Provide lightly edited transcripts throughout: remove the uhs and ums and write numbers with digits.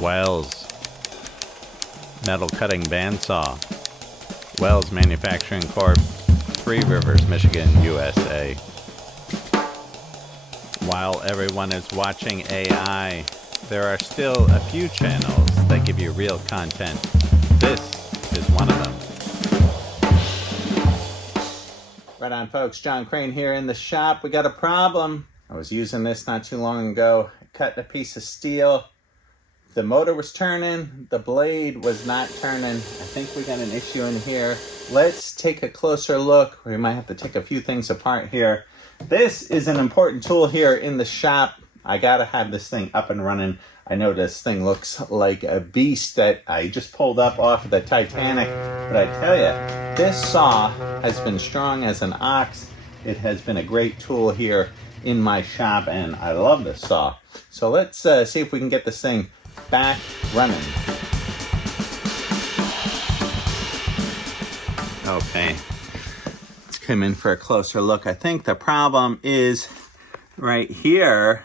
Wells metal cutting bandsaw. Wells Manufacturing Corp., Three Rivers, Michigan, USA. While everyone is watching AI, there are still a few channels that give you real content. This is one of them. Right on, folks. John Crane here in the shop. We got a problem. I was using this not too long ago. I cut a piece of steel. The motor was turning. The blade was not turning. I think we got an issue in here. Let's take a closer look. We might have to take a few things apart here. This is an important tool here in the shop. I gotta have this thing up and running. I know this thing looks like a beast that I just pulled up off of the Titanic, but I tell you, this saw has been strong as an ox. It has been a great tool here in my shop, and I love this saw. So let's see if we can get this thing back running. Okay, let's come in for a closer look. I think the problem is right here.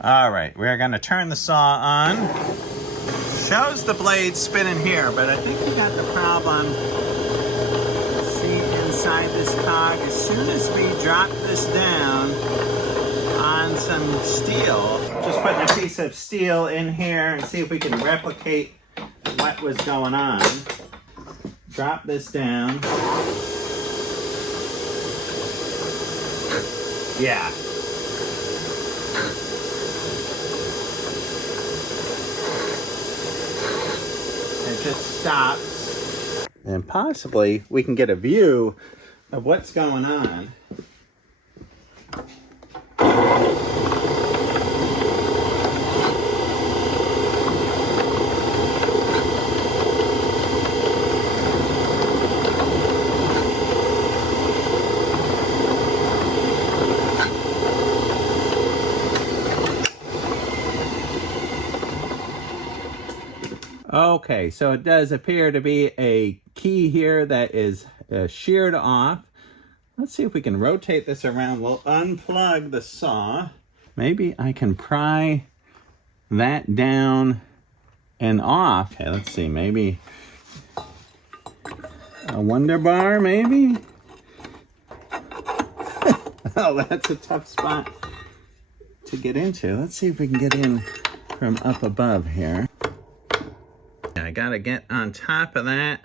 All right, we're gonna turn the saw on. Shows the blade spinning here, but I think we got the problem. See inside this cog, as soon as we drop this down on some steel, just putting a piece of steel in here and see if we can replicate what was going on. Drop this down. Yeah. It just stops. And possibly we can get a view of what's going on. Okay, so it does appear to be a key here that is sheared off. Let's see if we can rotate this around. We'll unplug the saw. Maybe I can pry that down and off. Okay, let's see, maybe a wonder bar, maybe? Oh, that's a tough spot to get into. Let's see if we can get in from up above here. I gotta get on top of that,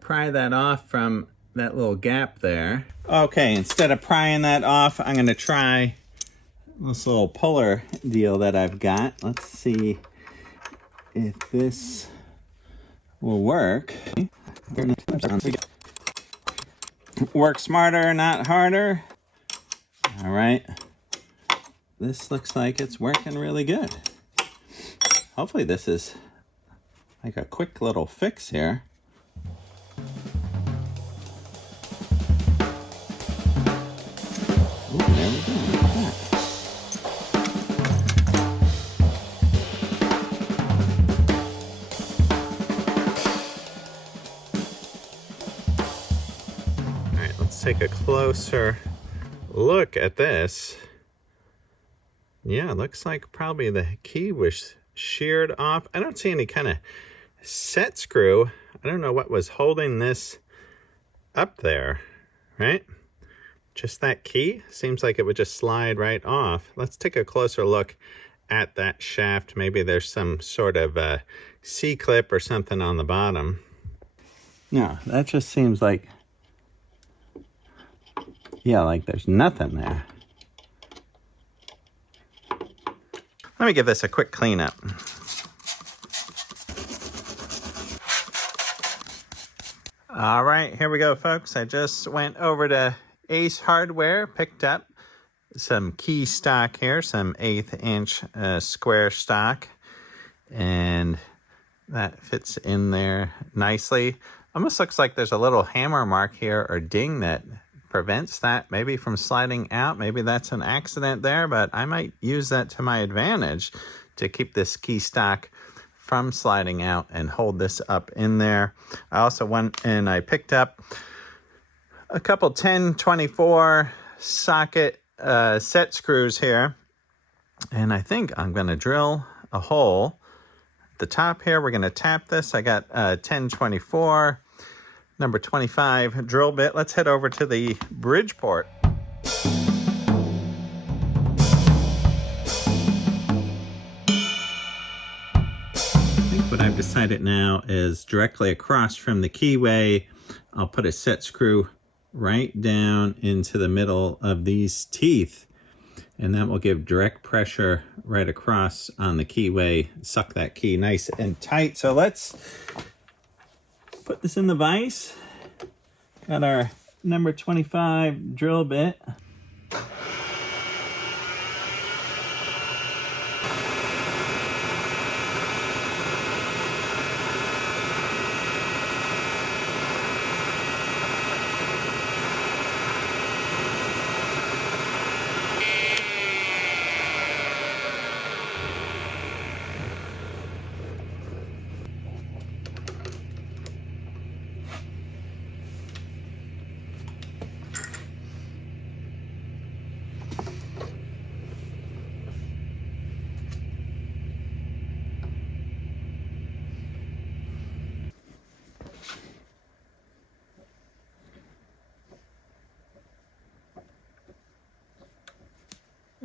pry that off from that little gap there. Okay, instead of prying that off, I'm gonna try this little puller deal that I've got. Let's see if this will work. Work smarter, not harder. All right, this looks like it's working really good. Hopefully this is like a quick little fix here. Ooh, there we go. Look at that. All right, let's take a closer look at this. Yeah, it looks like probably the key was sheared off. I don't see any kind of set screw. I don't know what was holding this up there, right? Just that key. Seems like it would just slide right off. Let's take a closer look at that shaft. Maybe there's some sort of a C-clip or something on the bottom. No, that just seems like, yeah, like there's nothing there. Let me give this a quick cleanup. All right, here we go, folks. I just went over to Ace Hardware, picked up some key stock here, some 1/8 inch square stock, and that fits in there nicely. Almost looks like there's a little hammer mark here or ding that prevents that maybe from sliding out. Maybe that's an accident there, but I might use that to my advantage to keep this key stock from sliding out and hold this up in there. I also went and I picked up a couple 1024 socket set screws here, and I think I'm going to drill a hole the top here. We're going to tap this. I got 1024, number 25 drill bit. Let's head over to the Bridgeport. What I've decided now is directly across from the keyway, I'll put a set screw right down into the middle of these teeth, and that will give direct pressure right across on the keyway, suck that key nice and tight. So let's put this in the vise. Got our number 25 drill bit.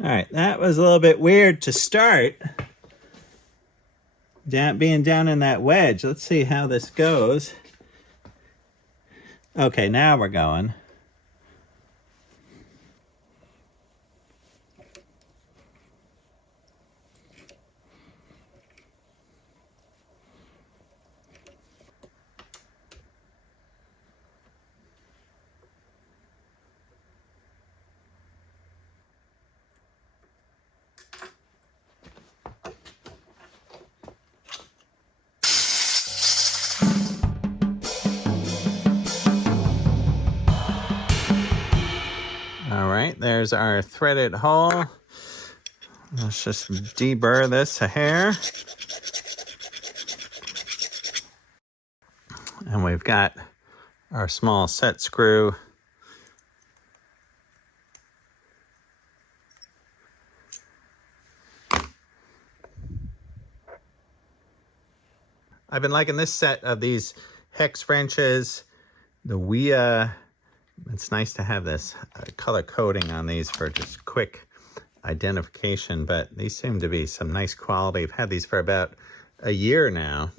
All right, that was a little bit weird to start. Being down in that wedge. Let's see how this goes. Okay, now we're going. All right, there's our threaded hole. Let's just deburr this a hair. And we've got our small set screw. I've been liking this set of these hex wrenches, the WIA. It's nice to have this color coding on these for just quick identification, but these seem to be some nice quality. I've had these for about a year now.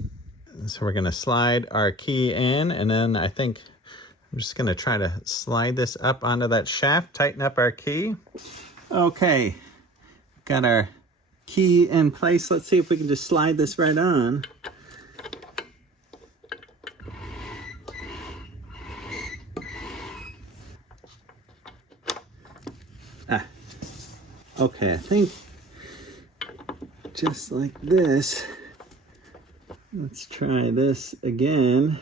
So we're gonna slide our key in, and then I think I'm just gonna try to slide this up onto that shaft, tighten up our key. Okay, got our key in place. Let's see if we can just slide this right on. Okay, I think just like this. Let's try this again.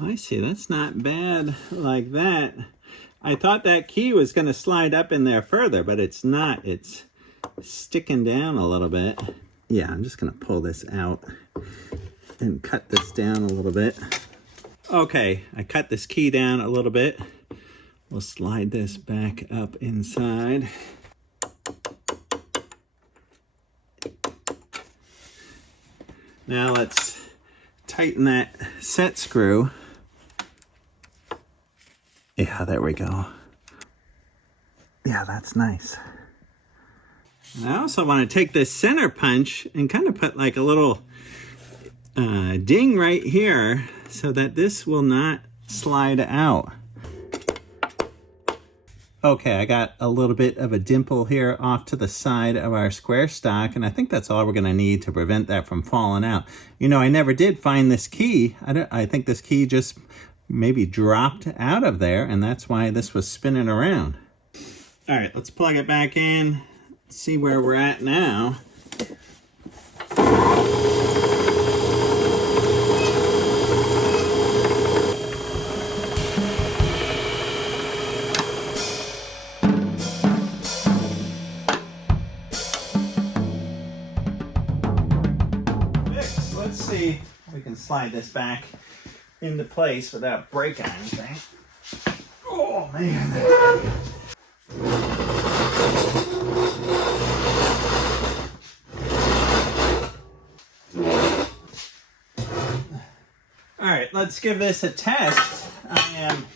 I see, that's not bad like that. I thought that key was going to slide up in there further, but it's not. It's sticking down a little bit. Yeah, I'm just gonna pull this out and cut this down a little bit. Okay, I cut this key down a little bit. We'll slide this back up inside. Now let's tighten that set screw. Yeah, there we go. Yeah, that's nice. I also want to take this center punch and kind of put like a little ding right here so that this will not slide out. Okay, I got a little bit of a dimple here off to the side of our square stock, and I think that's all we're going to need to prevent that from falling out. You know, I never did find this key. I think this key just maybe dropped out of there, and that's why this was spinning around. All right, let's plug it back in. See where we're at now. Let's see if we can slide this back into place without breaking anything. Oh man. All right, let's give this a test. I am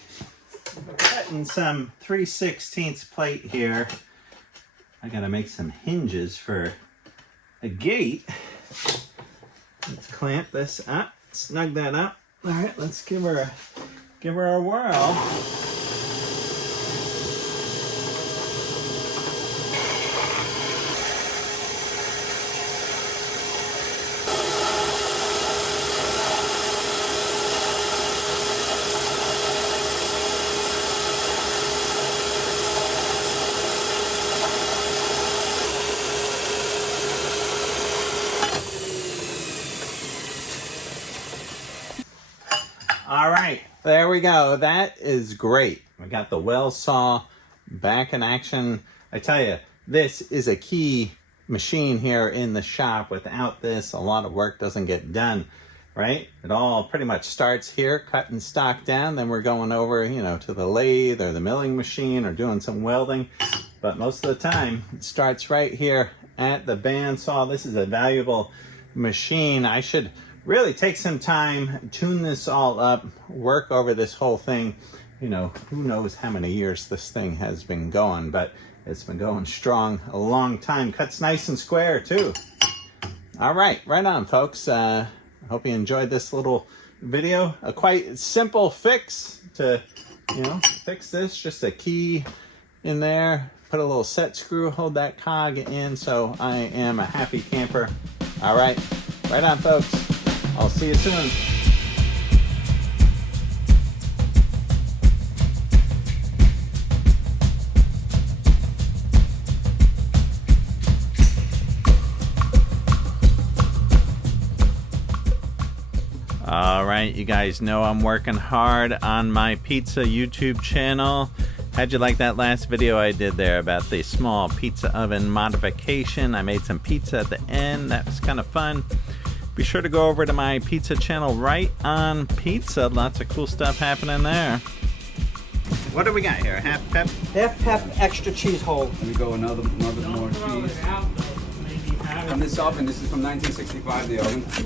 cutting some 3/16 plate here. I gotta make some hinges for a gate. Let's clamp this up, snug that up. All right, let's give her a whirl. All right, there we go. That is great. We got the well saw back in action. I tell you, this is a key machine here in the shop. Without this, a lot of work doesn't get done, right? It all pretty much starts here, cutting stock down. Then we're going over, you know, to the lathe or the milling machine or doing some welding. But most of the time, it starts right here at the bandsaw. This is a valuable machine. I should really take some time, tune this all up, work over this whole thing. You know, who knows how many years this thing has been going, but it's been going strong a long time. Cuts nice and square too. All right, right on, folks. I hope you enjoyed this little video. A quite simple fix to, you know, fix this. Just a key in there, put a little set screw, hold that cog in, so I am a happy camper. All right, right on, folks. I'll see you soon. All right, you guys know I'm working hard on my pizza YouTube channel. How'd you like that last video I did there about the small pizza oven modification? I made some pizza at the end. That was kind of fun. Be sure to go over to my pizza channel, Right on Pizza. Lots of cool stuff happening there. What do we got here? Half pep? Half pep, extra cheese hole. Let me go another more cheese. From this oven, this is from 1965, the oven.